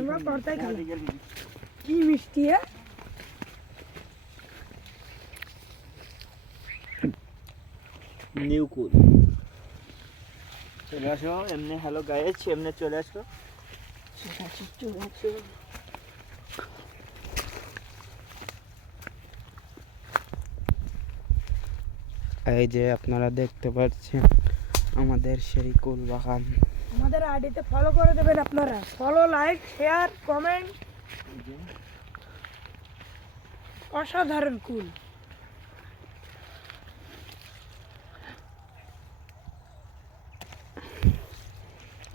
আমরা পড়তাই খাই কি মিষ্টি নিউ কুল চলে আসো এমনি। হ্যালো গাইস, এমনি চলে আসো। চলে আসো। এই যে আপনারা দেখতে পাচ্ছেন আমাদের সেই কুল বাগান। আমাদের আইডিতে ফলো করে দেবেন আপনারা। Follow, like, share, comment. অসাধারণ কুল।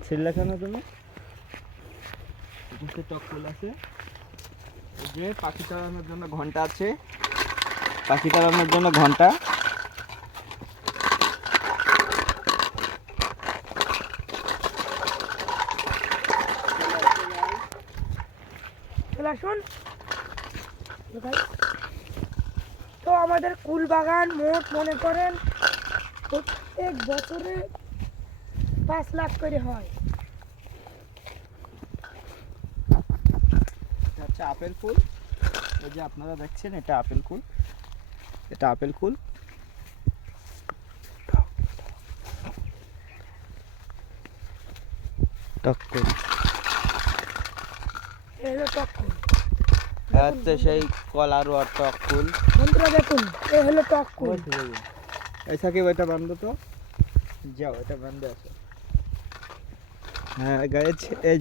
ছিড়লে কেন তুমি? টক কুল আছে। এই যে পাখি তাড়ানোর জন্য ঘন্টা আছে, পাখি তাড়ানোর জন্য ঘন্টা। চলে আসুন। তো আমাদের কুল বাগান মোট মনে করেন প্রত্যেক বছরে 5 লাখ করে হয়। এটা হচ্ছে আপেল কুল। এই যে আপনারা দেখছেন এটা আপেল কুল, এটা আপেল কুল। টক কুল এগুলো টক কুল। হচ্ছে সেই কলার আর টক কুল। বন্ধুরা দেখুন, এ হলো টক কুল। এই সাকিব এটা বান্ধো তো, যাও এটা বান্ধে আসো। হ্যাঁ গাইজ, এই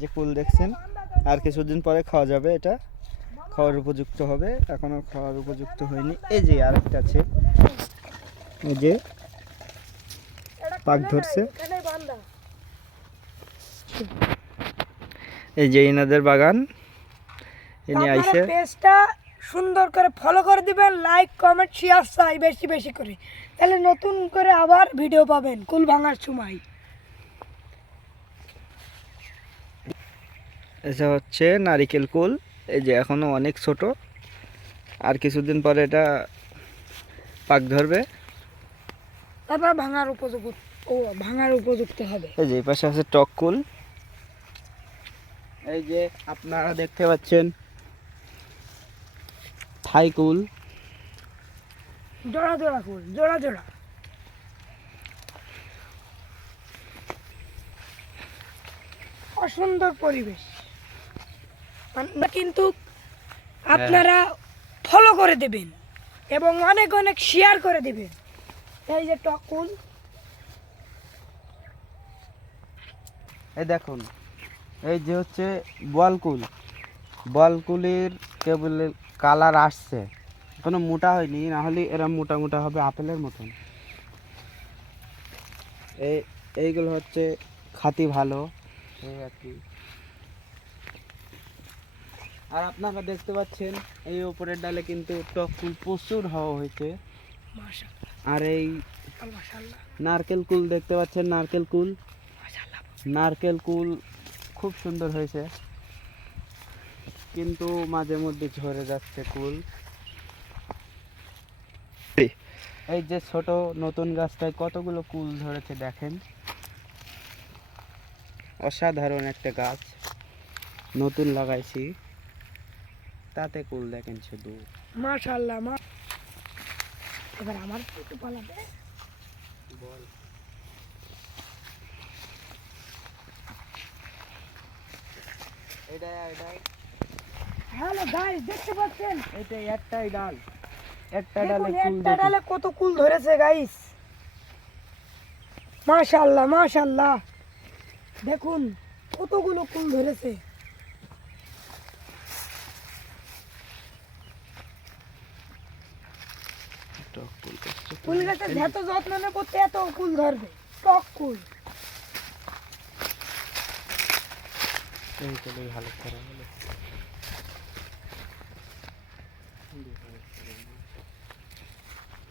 যে কুল দেখছেন, আর কিছুদিন পরে খাওয়া যাবে। এটা খাওয়ার উপযুক্ত হবে, এখনো খাওয়ার উপযুক্ত হয়নি। এই যে আরেকটা আছে, এই যে পাক ধরছে। এই যে ইনাদের বাগান, ইনি আইছে। পেজটা সুন্দর করে ফলো করে দিবেন, লাইক, কমেন্ট, শেয়ার চাই বেশি বেশি করে, তাহলে নতুন করে আবার ভিডিও পাবেন কুল ভাঙার সময়। এটা হচ্ছে নারিকেল কুল। এই যে এখনো অনেক ছোট, আর কিছুদিন পরে এটা পাক ধরবে, তারপর ভাঙার উপযুক্ত হবে। এই যে এই পাশে আছে টক কুল। এই যে আপনারা দেখতে পাচ্ছেন থাই কুল। জোড়া জোড়া কুল, জোড়া জোড়া। অসুন্দর পরিবেশ কিন্তু আপনারা ফলো করে দেবেন এবং অনেক অনেক শেয়ার করে দেবেন। এই যে টক কুল, এই দেখুন, এই যে হচ্ছে বলকুল। বলকুলের কেবল কালার আসছে, কোনো মোটা হয়নি, না হলে এরা মোটা মোটা হবে আপেলের মতন। এইগুলো হচ্ছে খাতি ভালো, এই আর কি। আর আপনারা দেখতে পাচ্ছেন এই উপরের ডালে কিন্তু টক কুল প্রচুর হওয়া হয়েছে। মাশাআল্লাহ। আর এই মাশাআল্লাহ, নারকেল কুল দেখতে পাচ্ছেন, নারকেল কুল। মাশাআল্লাহ। নারকেল কুল খুব সুন্দর হয়েছে, কিন্তু মাঝে মধ্যে ঝরে যাচ্ছে কুল। এই যে ছোট নতুন গাছটায় কতগুলো কুল ধরেছে দেখেন, অসাধারণ একটা গাছ, নতুন লাগাইছি, তাতে কুল দেখেন শুধু। মাশাআল্লাহ। এবার আমার একটু পালাবে। বল। হ্যালো গাইস, দেখতে পাচ্ছেন এটা একটাই ডাল, একটা দেখুন ডালে কুল একটা দেখুন। ডালে কত কুল ধরেছে গাইস। মাশাআল্লাহ, মাশাআল্লাহ। দেখুন কতগুলো কুল ধরেছে। টক কুল গাছটা কুল গাছের যত যত্ন নেব তত কুল ধরবে। টক কুল। এই চলে ভালো করা হলো।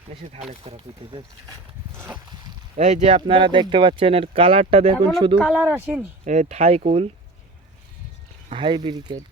বেশি ভালো করা কইতে দে। এই যে আপনারা দেখতে পাচ্ছেন এর কালারটা দেখুন, শুধু কালার আসেনি। এই থাই কুল হাইব্রিড।